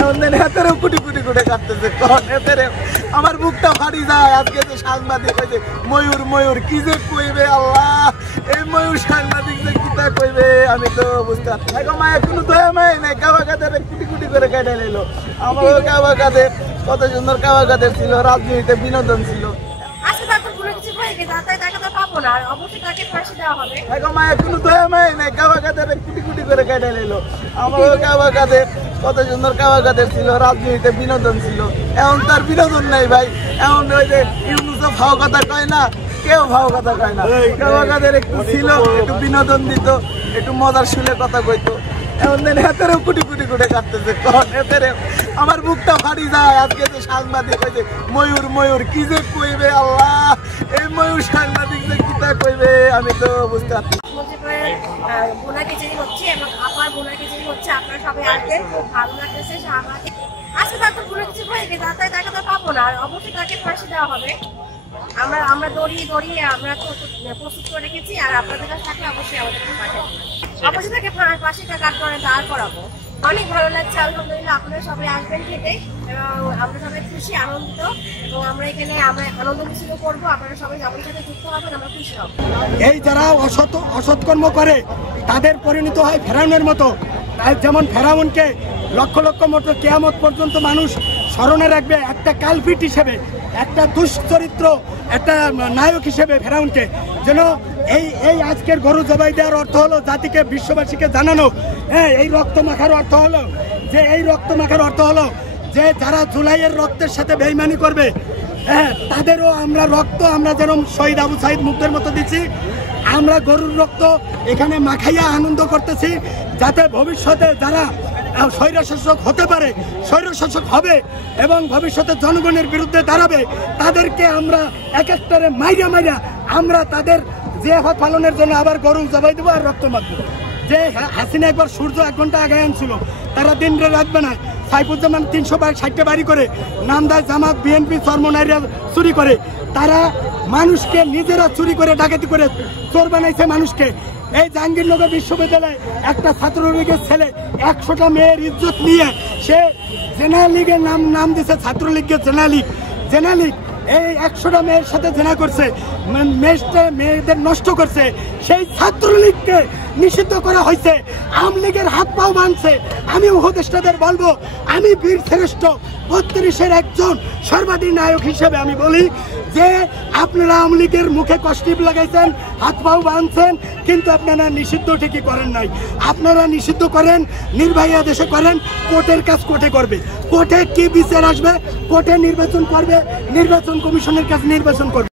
এমন দিন হাতেরও কুটি কুটি করে কাটতেছে কখন হাতেরে আমার বুকটা ফাটি যায়। আজকে যে সাংবাদিক হয়েছে ময়ূর ময়ূর কি যে কইবে আল্লাহ, এই ময়ূর সাংবাদিক যে কিতা কইবে আমি তো বুঝতে পারছি না। মায়ের কোনো দয়া মায় নাই, কাবা কাদের কুটি কুটি করে কেটে নিল। আমারও কাবা কাদের কত সুন্দর কাবা কাদের ছিল, রাজনীতিতে বিনোদন ছিল। মায়ের কোনো দয়া মায় নাই, কাবা কাদের কুটি কুটি করে কেটে নিল। আমারও কাবা কাদের কত সুন্দর কাবা কাদের ছিল, রাজনীতিতে বিনোদন ছিল। এখন তার বিনোদন নাই ভাই। এখন ওই যে ইউনুসও ভাও কথা কয় না, কেউ ভাও কথা কয় না। কাবা কাদের একটু ছিল, একটু বিনোদন দিত, একটু মজার শুনে কথা কইতো। এমন দিন হাতেরও কুটি কুটি করে কাটতেছে কখন হাতেরে আমার বুকটা ফাটি যায়। আজকে যে সাংবাদিক হয়েছে ময়ূর ময়ূর কি যে কইবে আল্লাহ, এই ময়ূর সাংবাদিক যে কিতা কইবে আমি তো বুঝতে পারছি। বোনা খিচুড়ি হচ্ছে এবং আপার বোনা খিচুড়ি হচ্ছে, আপনারা সবাই আসবেন, খুব ভালো লাগতেছে। আজকে তার তো বোনা খিচুড়ি হয়ে গেছে, তাই টাকা তো পাবো না, আর অবশ্যই তাকে ফাঁসি দেওয়া হবে। আমরা দড়িয়ে আমরা প্রস্তুত করে রেখেছি, আর আপনাদের কাছে থাকলে অবশ্যই আমাদেরকে পাঠাবো, অবশ্যই তাকে ফাঁসিটা কাট করে দাঁড় করাবো। অনেক ভালো লাগছে আলহামদুলিল্লাহ। আপনারা সবাই আসবেন খেতে, এবং আমরা সবাই খুশি আনন্দিত, এবং আমরা এখানে আনন্দ মিছিল করবো। আপনারা সবাই আমাদের সাথে যুক্ত হবেন, আমরা খুশি হব। এই যারা অসৎকর্ম করে তাদের পরিণত হয় ফেরাউনের মতো। যেমন ফেরাউনকে লক্ষ লক্ষ মতো কিয়ামত পর্যন্ত মানুষ স্মরণে রাখবে একটা কালপিট হিসেবে, একটা দুশ্চরিত্র, একটা নায়ক হিসেবে ফেরাউনকে। যেন এই আজকের গরু জবাই দেওয়ার অর্থ হলো জাতিকে, বিশ্ববাসীকে জানানো, হ্যাঁ এই রক্ত মাখার অর্থ হলো যে যারা জুলাইয়ের রক্তের সাথে বেইমানি করবে, হ্যাঁ তাদেরও আমরা রক্ত, আমরা যেরকম শহীদ আবু সাইদ মুগ্ধের মতো দিচ্ছি, আমরা গরুর রক্ত এখানে মাখাইয়া আনন্দ করতেছি, যাতে ভবিষ্যতে যারা স্বৈরশাসক হতে পারে, স্বৈরশাসক হবে এবং ভবিষ্যতে জনগণের বিরুদ্ধে দাঁড়াবে, তাদেরকে আমরা এক একটারে মাইরা আমরা তাদের জিয়াফত পালনের জন্য আবার গরু জবাই দেবো আর রক্ত মাখবো। যে হাসিনা একবার সূর্য 1 ঘন্টা আগে আনছিল, তারা দিন রাখবে না। সাইফুজ্জামান 360টা বাড়ি করে নামদার জামাত বিএনপি চরমনাইরা চুরি করে, তারা মানুষকে নিজেরা চুরি করে ডাকাতি করে চোর বানাইছে মানুষকে। এই জাহাঙ্গীরনগর বিশ্ববিদ্যালয়ে একটা ছাত্রলীগের ছেলে 100টা মেয়ের ইজ্জত নিয়ে সে জেনা লীগের নাম দিছে, ছাত্রলীগের জেনা লীগ। এই 100টা মেয়ের সাথে জেনা করছে, মেয়েদের নষ্ট করছে। সেই ছাত্রলীগকে নিষিদ্ধ করা হয়েছে, আওয়ামী লীগের হাত পাও বাঁধছে। আমি উপদেষ্টাদের বলবো, আমি বীর শ্রেষ্ঠ 32-এর একজন সর্বাধিনায়ক হিসেবে আমি বলি যে আপনারা আওয়ামী লীগের মুখে কষ্টিপ লাগাইছেন, হাত পাও বাঁধছেন, কিন্তু আপনারা নিষিদ্ধ ঠিকই করেন নাই। আপনারা নিষিদ্ধ করেন, নির্বাহী আদেশে করেন, কোর্টের কাজ কোর্টে করবে। কোর্টে কি বিচার আসবে, কোর্টে নির্বাচন করবে, নির্বাচন কমিশনের কাছে নির্বাচন করবে।